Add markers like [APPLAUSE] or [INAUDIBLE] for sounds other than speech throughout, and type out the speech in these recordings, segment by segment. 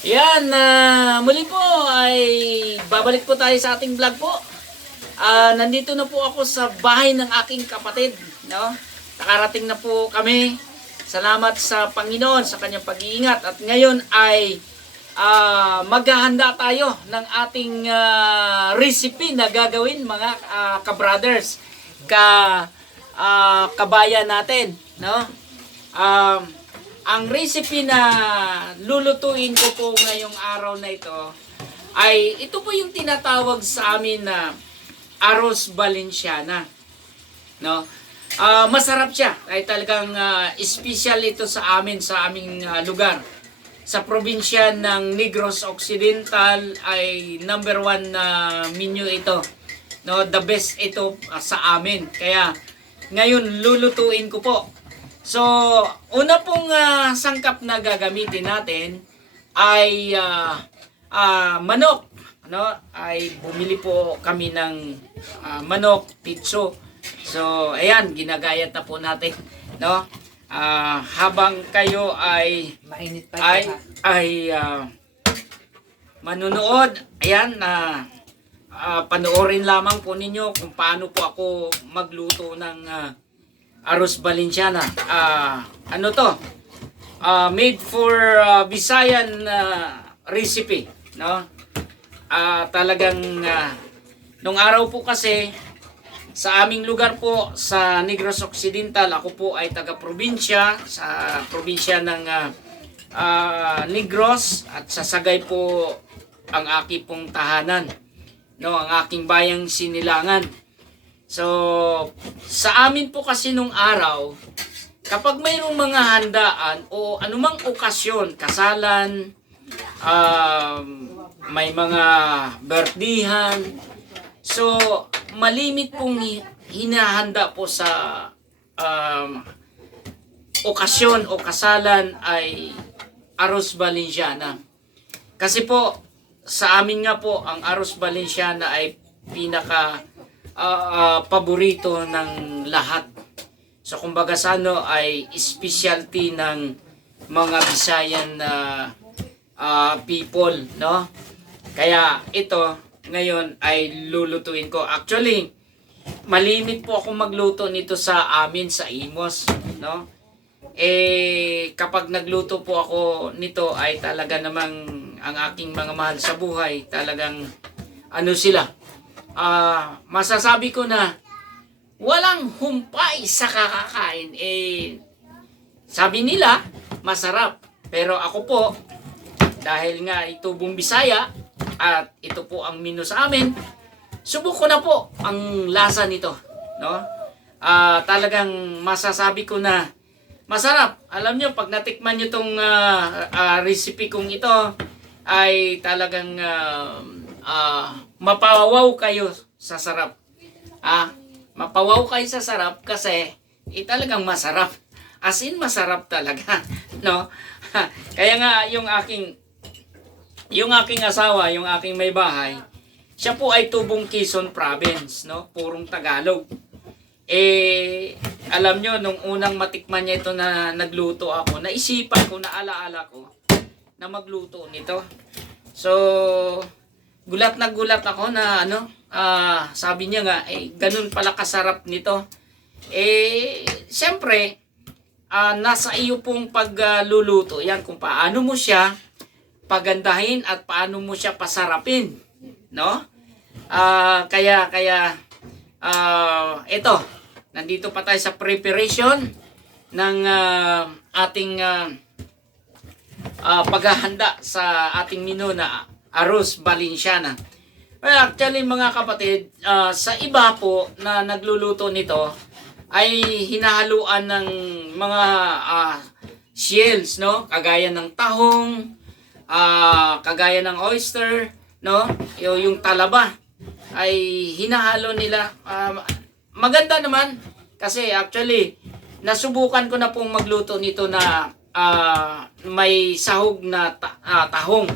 Yan, ah, muli po ay babalik po tayo sa ating vlog po. Ah, nandito na po ako sa bahay ng aking kapatid, no? Nakarating na po kami. Salamat sa Panginoon sa kanyang pag-iingat at ngayon ay ah, maghahanda tayo ng ating ah, recipe na gagawin mga ah, ka-brothers, ka ah, kabayan natin, no? Um, ang recipe na lulutuin ko po ngayong araw na ito ay ito po yung tinatawag sa amin na arroz valenciana. No? Ah, masarap siya. Ay talagang ah, special ito sa amin sa aming ah, lugar. Sa probinsya ng Negros Occidental ay number one na menu ito. No, the best ito ah, sa amin. Kaya ngayon lulutuin ko po. So, una pong ah, sangkap na gagamitin natin ay ah, ah, manok. Ano? Ay bumili po kami ng ah, manok, pitso. So, ayan, ginagayat na po natin, no? Ah, habang kayo ay Mainit pa ay ay ah, manunood, ayan na ah, panoorin lamang po ninyo kung paano po ako magluto ng ah, arroz valenciana. Ah, ano to? Ah, made for ah, Visayan ah, recipe, no? Ah, talagang ah, nung araw po kasi sa aming lugar po sa Negros Occidental, ako po ay taga-probinsya sa probinsya ng ah, ah, Negros at sa Sagay po ang aking pong tahanan. No, ang aking bayang Sinilangan. So, sa amin po kasi nung araw, kapag mayroong mga handaan o anumang okasyon, kasalan, um, may mga birthdayhan, so malimit pong hi- hinahanda po sa um, okasyon o kasalan ay arroz valenciana. Kasi po, sa amin nga po, ang arroz valenciana ay pinaka ah, ah, paborito ng lahat. So kumbaga sa ano ay specialty ng mga Visayan na ah, people, no? Kaya ito ngayon ay lulutuin ko. Actually, malimit po ako magluto nito sa amin sa Imos, no? Eh kapag nagluto po ako nito ay talaga namang ang aking mga mahal sa buhay, talagang ano sila? Ah, masasabi ko na walang humpay sa kakakain. Eh, sabi nila, masarap. Pero ako po, dahil nga ito buong Bisaya, at ito po ang menu sa amin, subok ko na po ang lasa nito. No? Ah, talagang masasabi ko na masarap. Alam nyo, pag natikman nyo itong recipe kong ito, ay talagang ah, ah, mapawaw kayo sa sarap. Ah, mapawaw kayo sa sarap kasi eh, talagang masarap. As in, masarap talaga. [LAUGHS] No? [LAUGHS] Kaya nga, yung aking yung aking asawa, yung aking may bahay, siya po ay tubong Quezon Province, no? Purong Tagalog. Eh, alam nyo, nung unang matikman niya ito na nagluto ako, naisipan ko, naalaala ko, na magluto nito. So, gulat na gulat ako na ano, ah, sabi niya nga, eh, ganun pala kasarap nito. Eh, siyempre, ah, nasa iyo pong pagluluto yan kung paano mo siya pagandahin at paano mo siya pasarapin, no? Ah, kaya kaya ah ito, nandito pa tayo sa preparation ng ah, ating ah, ah, paghahanda sa ating menu na arroz valenciana. Well, actually mga kapatid, ah, sa iba po na nagluluto nito ay hinahaluan ng mga ah, shells, no? Kagaya ng tahong, ah, kagaya ng oyster, no? Yung, yung talaba ay hinahalo nila. Ah, maganda naman kasi actually nasubukan ko na pong magluto nito na ah, may sahog na ta- ah, tahong.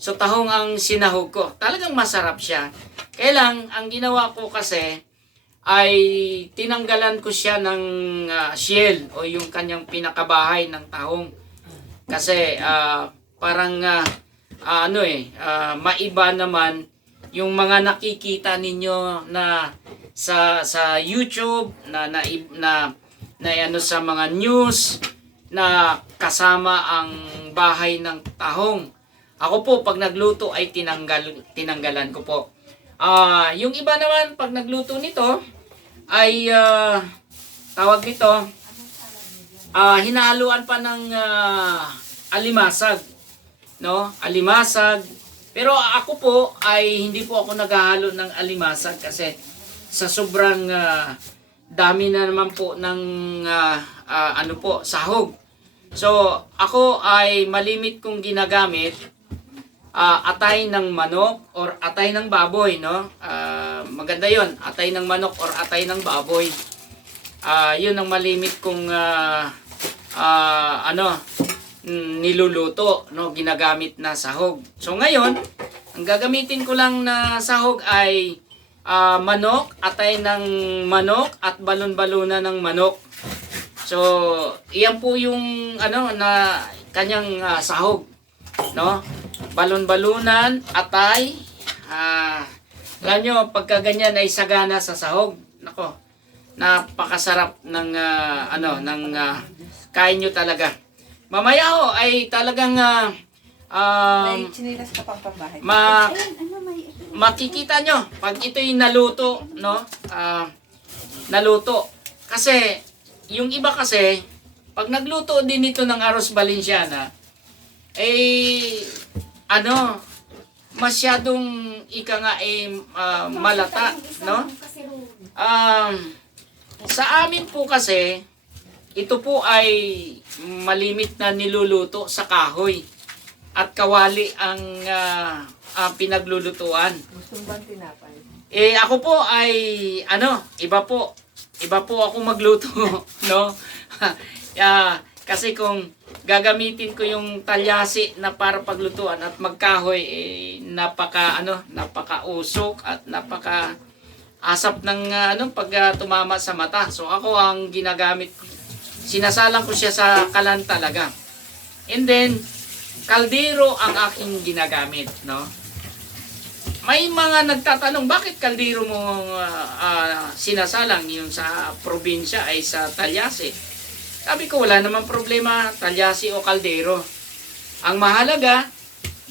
So tahong ang sinahog ko. Talagang masarap siya. Kaya lang, ang ginawa ko kasi ay tinanggalan ko siya ng ah, shell o yung kanyang pinakabahay ng tahong. Kasi ah, parang ah, ah, ano eh, ah, maiba naman yung mga nakikita ninyo na sa sa YouTube na na na, na ano sa mga news na kasama ang bahay ng tahong. Ako po pag nagluto ay tinanggal tinanggalan ko po. Ah, yung iba naman pag nagluto nito ay ah, tawag nito ah hinahaluan pa ng ah, alimasag, no? Alimasag. Pero ako po ay hindi po ako naghahalo ng alimasag kasi sa sobrang ah, dami na naman po ng ah, ah, ano po, sahog. So, ako ay malimit kong ginagamit ah, atay ng manok or atay ng baboy, no? Ah, maganda 'yon, atay ng manok or atay ng baboy. Ah, 'yun ang malimit kong ah, ah, ano mm, niluluto, no, ginagamit na sahog. So ngayon, ang gagamitin ko lang na sahog ay ah, manok, atay ng manok at balon-baluna ng manok. So, iyan po yung ano na kanyang ah, sahog, no? Balon-balunan, atay, ah, alam nyo, pagka ganyan ay sagana sa sahog. Nako, napakasarap ng ah, ano ng ah, kain nyo talaga. Mamaya ho ay talagang ah, May um, chinilas ka pang pambahay. ma ano may... makikita nyo pag ito'y naluto, no? Ah, naluto. Kasi yung iba kasi pag nagluto din ito ng arroz valenciana, eh ano, masyadong ika nga eh ah, malata, no? Um, sa amin po kasi, ito po ay malimit na niluluto sa kahoy at kawali ang ah, ah, pinaglulutuan. Gusto bang tinapay? Eh ako po ay ano, iba po. Iba po ako magluto, [LAUGHS] no? [LAUGHS] Ah, kasi kung gagamitin ko yung talyasi na para paglutuan at magkahoy eh napaka ano, napaka usok at napaka asap ng ah, ano pag ah, tumama sa mata. So ako ang ginagamit sinasalang ko siya sa kalan talaga. And then kaldero ang aking ginagamit, no? May mga nagtatanong, bakit kaldero mo ah, ah, sinasalang yung sa probinsya ay sa Talyasi? Sabi ko, wala namang problema, Talyasi o kaldero. Ang mahalaga,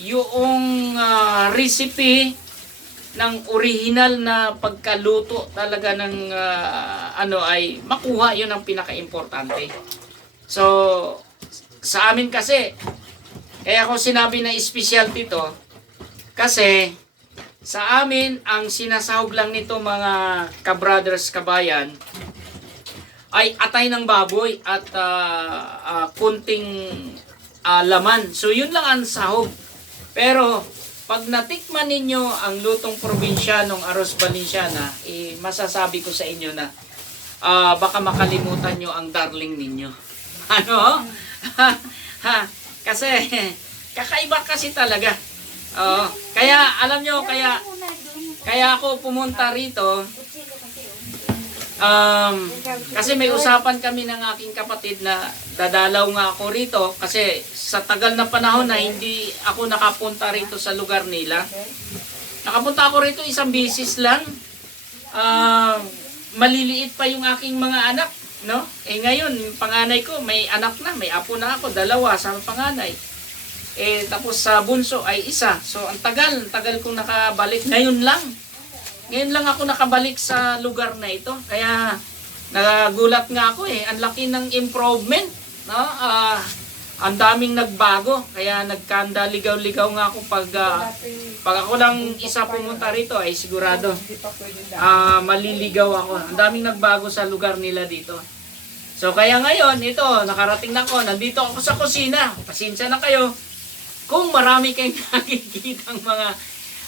yung ah, recipe ng original na pagkaluto talaga ng ah, ano ay makuha, yun ang pinaka-importante. So, sa amin kasi, kaya ako sinabi na specialty to, kasi sa amin, ang sinasahog lang nito mga kabrothers, kabayan, ay atay ng baboy at ah, ah, kunting ah, laman. So yun lang ang sahog. Pero pag natikman ninyo ang lutong probinsyanong Aros Valenciana, eh, masasabi ko sa inyo na ah, baka makalimutan nyo ang darling ninyo. [LAUGHS] Ano? [LAUGHS] kasi kakaiba kasi talaga. Oo. Kaya alam nyo, kaya kaya ako pumunta rito um, kasi may usapan kami ng aking kapatid na dadalaw nga ako rito kasi sa tagal na panahon na hindi ako nakapunta rito sa lugar nila. Nakapunta ako rito isang bisis lang. Um, maliliit pa yung aking mga anak, no? Eh ngayon, yung panganay ko, may anak na, may apo na ako, dalawa sa panganay. Eh, tapos sa bunso ay isa. So, ang tagal, ang tagal kong nakabalik. Ngayon lang. Ngayon lang ako nakabalik sa lugar na ito. Kaya, nagulat nga ako eh. Ang laki ng improvement. No? Ah, ang daming nagbago. Kaya nagkanda ligaw-ligaw nga ako pag, ah, pag ako lang isa pumunta rito ay sigurado ah maliligaw ako. Ang daming nagbago sa lugar nila dito. So kaya ngayon, ito, nakarating na ako. Nandito ako sa kusina. Pasensya na kayo. Kung marami kayong [LAUGHS] nakikitang mga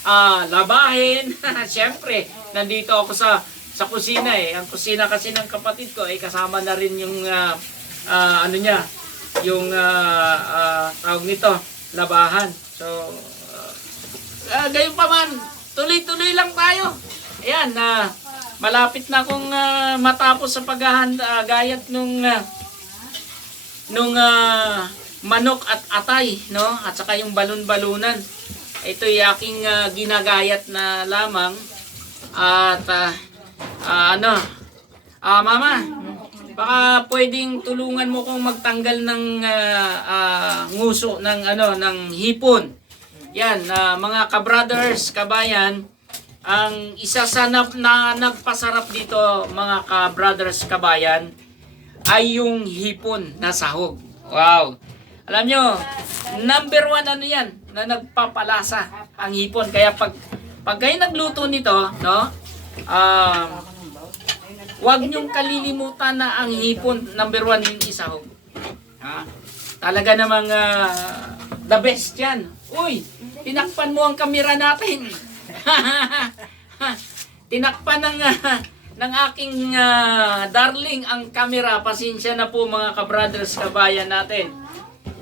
ah, labahin, [LAUGHS] syempre, nandito ako sa sa kusina eh. Ang kusina kasi ng kapatid ko ay kasama na rin yung ah, ah, ano niya, yung ah, ah, tawag nito, labahan. So, ah, gayon pa man, tuloy-tuloy lang tayo. Ayan, na malapit na akong ah, matapos sa paghahanda, ah, gayat nung ah, nung ah, manok at atay, no? At saka yung balon-balunan. Ito yung aking ah, ginagayat na lamang. At ah, ah, ano, ah, mama, baka pwedeng tulungan mo kong magtanggal ng ah, ah, nguso ng ano ng hipon. Yan, ah, mga ka-brothers, kabayan, ang isa sa na, na nagpasarap dito mga ka-brothers, kabayan, ay yung hipon na sahog. Wow! Alam nyo, number one ano yan, na nagpapalasa ang hipon. Kaya pag, pag kayo nagluto nito, no, um, Huwag niyong kalilimutan na ang hipon, number one yung isahog. Ha? Talaga namang ah, the best yan. Uy, tinakpan mo ang kamera natin. [LAUGHS] tinakpan ng, ah, ng aking ah, darling ang kamera. Pasensya na po mga kabrothers, kabayan natin.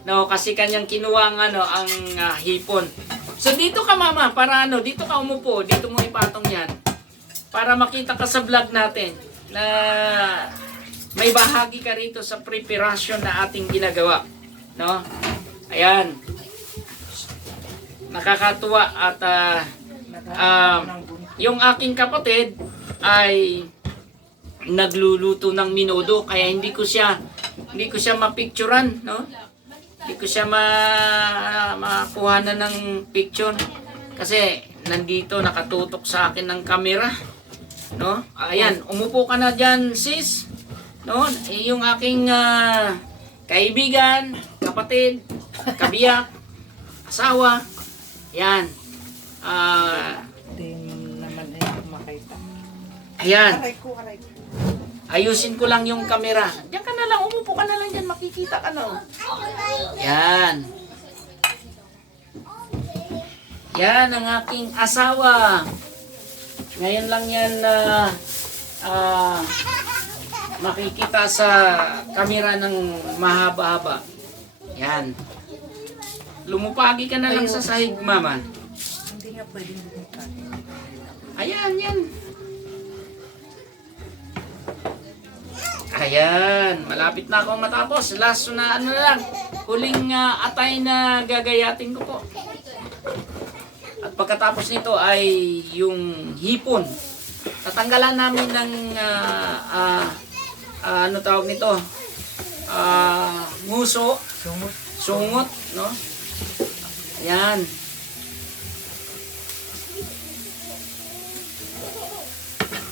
No, kasi kanyang kinuha ang ano ang ah, hipon. So dito ka mama, para ano, dito ka umupo, dito mo ipatong 'yan. Para makita ka sa vlog natin na may bahagi ka rito sa preparation na ating ginagawa. No? Ayan. Nakakatuwa at ah, um, yung aking kapatid ay nagluluto ng minudo kaya hindi ko siya hindi ko siya mapicturan, no? Hindi ko siya ma makuha na ng picture kasi nandito nakatutok sa akin ng camera. No? Ayan, umupo ka na diyan, sis. No? Eh, Yung aking ah, kaibigan, kapatid, kabiyak, asawa. Yan. Ah, Din naman ay makita. ayan. Aray ko, aray ko. Ayusin ko lang yung camera. Diyan ka na lang, umupo ka na lang diyan, makikita ka na. oh. Yan. Yan ang aking asawa. Ngayon lang yan na ah, makikita sa camera ng mahaba-haba. Yan. Lumupagi ka na lang sa sahig, mama. Hindi nga pwedeng bumukha. Ayan, yan. Ayan, malapit na akong matapos. Last na ano na lang, huling ah, atay na gagayatin ko po. At pagkatapos nito ay yung hipon. Tatanggalan namin ng ah, ah, ah, ano tawag nito? Ah, nguso, Sumot. sungot, no? Ayan.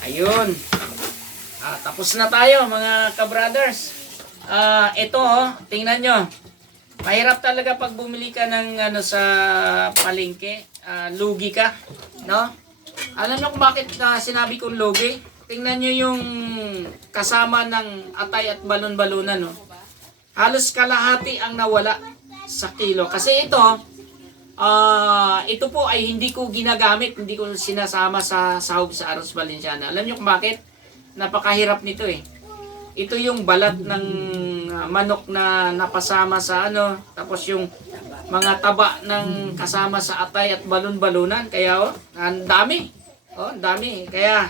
Ayun. Ah, tapos na tayo mga ka-brothers. Ah, ito oh, tingnan nyo. Mahirap talaga pag bumili ka ng ano sa palengke, Ah, lugi ka, no? Alam nyo kung bakit na sinabi kong lugi? Tingnan nyo yung kasama ng atay at balon-balunan, no? Halos kalahati ang nawala sa kilo. Kasi ito, ah ito po ay hindi ko ginagamit, hindi ko sinasama sa sahog sa Aros Valenciana. Alam niyo kung bakit? Napakahirap nito eh. Ito yung balat ng manok na napasama sa ano, tapos yung mga taba ng kasama sa atay at balon-balunan. Kaya oh, ang dami. Oh, ang dami. Kaya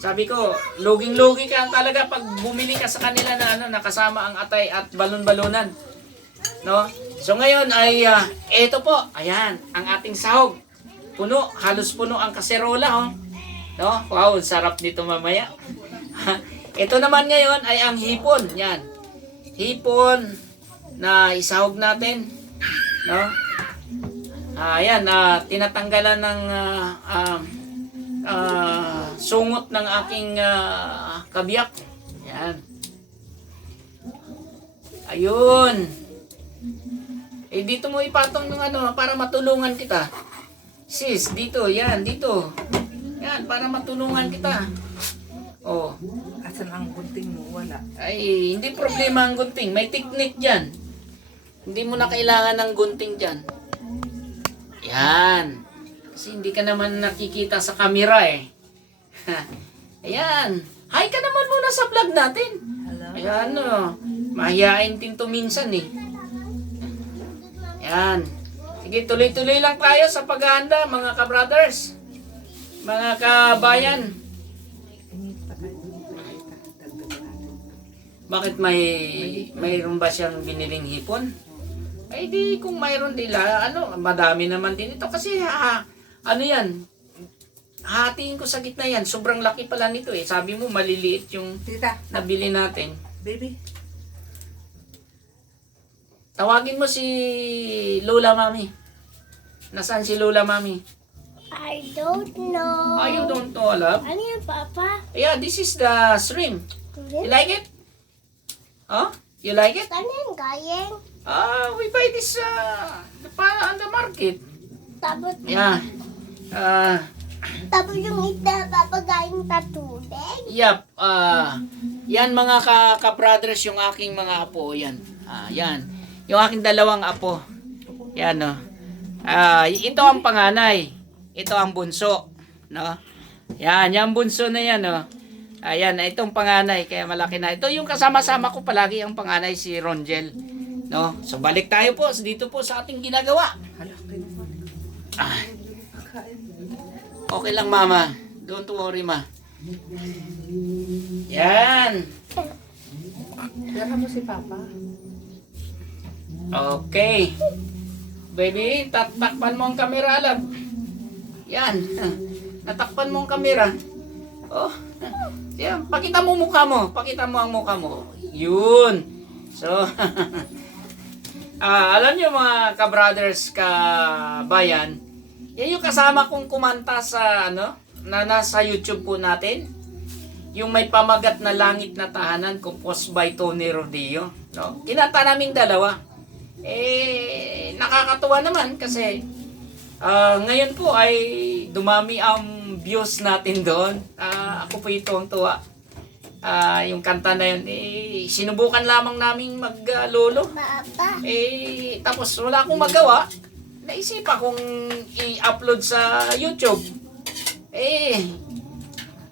sabi ko, luging-lugi ka talaga pag bumili ka sa kanila na ano, nakasama ang atay at balon-balunan. No? So ngayon ay ah, eto po, ayan, ang ating sahog. Puno, halos puno ang kaserola, oh. No? Wow, sarap nito mamaya. [LAUGHS] ito naman ngayon ay ang hipon, yan. Hipon na isahog natin, no? Ah, ayan, ah, tinatanggalan ng ah, ah, ah, sungot ng aking ah, kabiyak. Yan. Ayun. Eh, dito mo ipatong ng ano, para matulungan kita. Sis, dito, yan, dito. Yan, para matulungan kita. Oh, Asan ang gunting mo? Wala. ay, hindi problema ang gunting. May technique dyan. Hindi mo na kailangan ng gunting dyan. Yan. Kasi hindi ka naman nakikita sa camera eh. [LAUGHS] Ayan. Hi ka naman muna sa vlog natin. Hello? Ayan, no. Mahihain din to minsan eh. Yan. Sige, tuloy-tuloy lang tayo sa paghahanda, mga ka-brothers. Mga kabayan. Bakit may mayroon ba siyang biniling hipon? Eh di kung mayroon nila, ano, madami naman din ito. Kasi ha, ano yan, hatiin ko sa gitna yan. Sobrang laki pala nito eh. Sabi mo maliliit yung Tita, nabili natin. baby. Tawagin mo si Lola Mami. Nasaan si Lola Mami? I don't know. Oh, you don't know, love? Ano yan, Papa? Yeah, this is the shrimp. You like it? Huh? You like it? Yan, gayeng? Ah, we buy this uh, pa on the market. Tapos, Yeah. Ah, tapos yung ita, papagayeng tatubig? yep. Ah, yan mga ka, ka-brothers yung aking mga apo, yan. Ah, yan. Yung aking dalawang apo. Yan, no. Ah, y- ito ang panganay. Ito ang bunso, no? Yan, yung bunso na yan, no. Ayan, itong panganay, kaya malaki na. Ito yung kasama-sama ko palagi ang panganay si Ronjel. No? So balik tayo po dito po sa ating ginagawa. Ah, okay lang mama. Don't worry ma. Yan. Tira mo si Papa. Okay. Baby, tatakpan mo ang kamera, love. Yan. [LAUGHS] Natakpan mo ang kamera. Oh. Yan, pakita mo mukha mo. Pakita mo ang mukha mo. Yun. So, [LAUGHS] ah, alam niyo mga ka-brothers, ka-bayan, yan yung kasama kong kumanta sa ano, na nasa YouTube po natin. Yung may pamagat na langit na tahanan, composed by Tony Rodillo. No? Kinanta naming dalawa. Eh, nakakatuwa naman kasi ah, ngayon po ay dumami ang views natin doon. Ah, ako po itong tuwa. Ah, yung kanta na yun, eh, sinubukan lamang naming mag-lolo. Papa, Eh, tapos wala akong magawa. Naisip akong i-upload sa YouTube. Eh,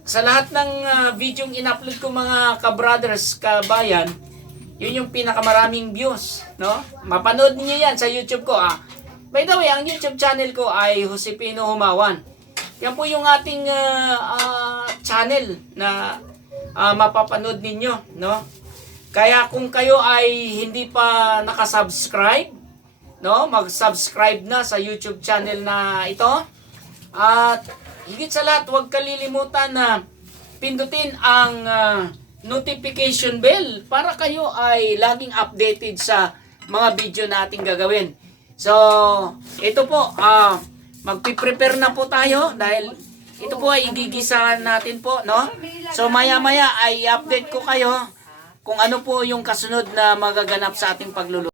sa lahat ng uh, video in-upload ko mga ka-brothers, ka-bayan, yun yung pinakamaraming views, no? Mapanood niyo yan sa YouTube ko, ah. By the way, ang YouTube channel ko ay Josepino Humawan. Yan po yung ating ah, ah, channel na ah, mapapanood ninyo, no? Kaya kung kayo ay hindi pa nakasubscribe, no, mag-subscribe na sa YouTube channel na ito. At higit sa lahat, huwag kalilimutan na pindutin ang ah, notification bell para kayo ay laging updated sa mga video na ating gagawin. So, ito po, ah magpi-prepare na po tayo dahil ito po ay igigisa natin po, no? So, maya-maya ay update ko kayo kung ano po yung kasunod na magaganap sa ating pagluluto.